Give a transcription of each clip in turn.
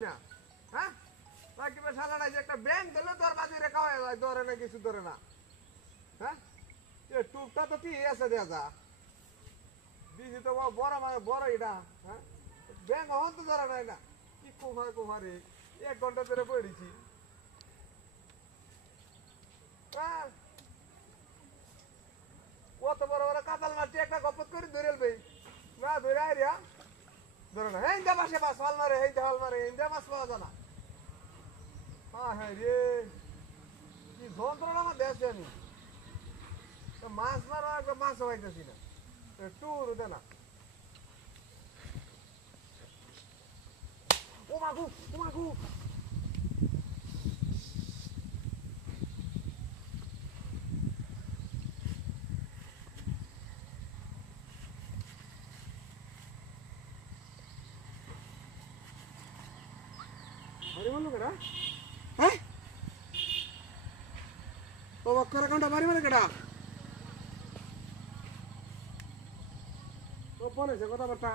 না হ্যাঁ নাকি সারা নাই যে একটা ব্যাংক দিলে তোর বাজি রেখা হয়ে যায় ধরে না কিছু ধরে না হ্যাঁ এ টুকটা তো ঠিক আছে দেখা যা দিছি তো বড় মানে বড় এটা হ্যাঁ ব্যাংক হন তো ধরে নাই না কি কুমারে 1 ঘন্টা ধরে পড়েছি হ্যাঁ কত বড় বড় কাতাল মারছি একটা গপত করে ধরে লবে না ধরে আইরিয়া ধরে না এই দা পাশে মাছ হাল মারে এই হাল মারে এই দা মাছ পাওয়া যায় না হ্যাঁ হ্যাঁ রে কি যন্ত্রণা আমার দেশ জানি মাছ মারা একটা মাছ হইতেছি না টুর দে না ও মাগু বাড়ি বললো কেডা হ্যাঁ তো বক্কর কাউন্টা বাড়ি মানে কেডা তো বলেছে কথাবার্তা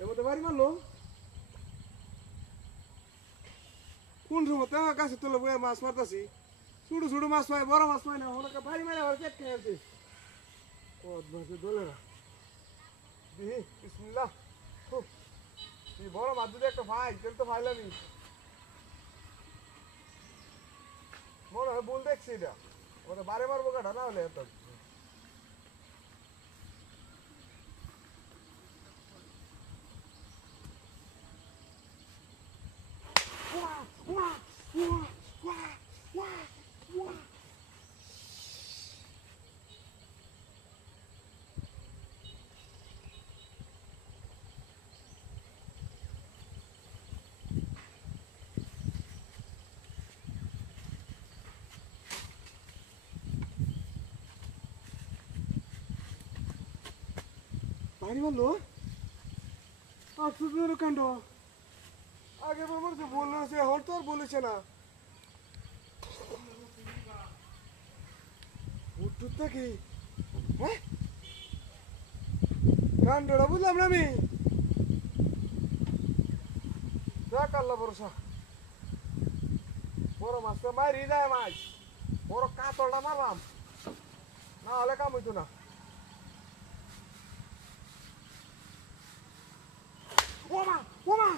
এর মধ্যে বাড়ি মারলো কোন সময় গাছে তুলে বয়ে মাছ মারতেছি ছোটো ছোটো মাছ পাই বড় মাছ পাই না ওনাকে বাড়ি মারে আবার কেটে খেয়েছি কত মাছে দোলে না দিহি বিসমিল্লাহ তুই বড় মাছ যদি একটা ভাই তেল তো ভাইলামি মনে হয় ভুল দেখছি এটা ওদের বারে মারবো কাটা না হলে এত বাড়ি বললো আর সুন্দর কাণ্ড আগে বলছে বলছে হর তো আর বলেছে না উঠতে কি হ্যাঁ কাণ্ডটা বুঝলাম না আমি দেখ আল্লাহ ভরসা বড় মাছটা মারি যায় মাছ বড় কাতলটা মারলাম না হলে কাম হইতো না ওমা ওমা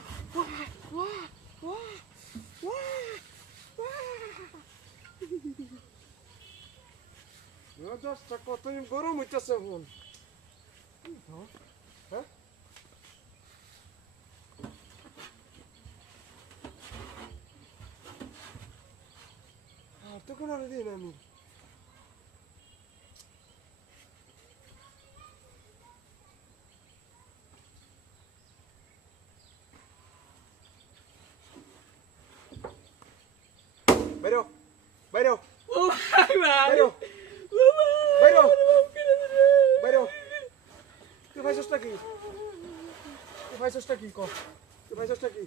দশটা কত গরম হইতেছে এখন হ্যাঁ তো কোনো দিন আমি বাইরো বাইরো ও ভাই ভাই বাইরো বাইরো বাইরো তুই ভাইসটা কি তুই ভাইসটা কি কর তুই ভাইসটা কি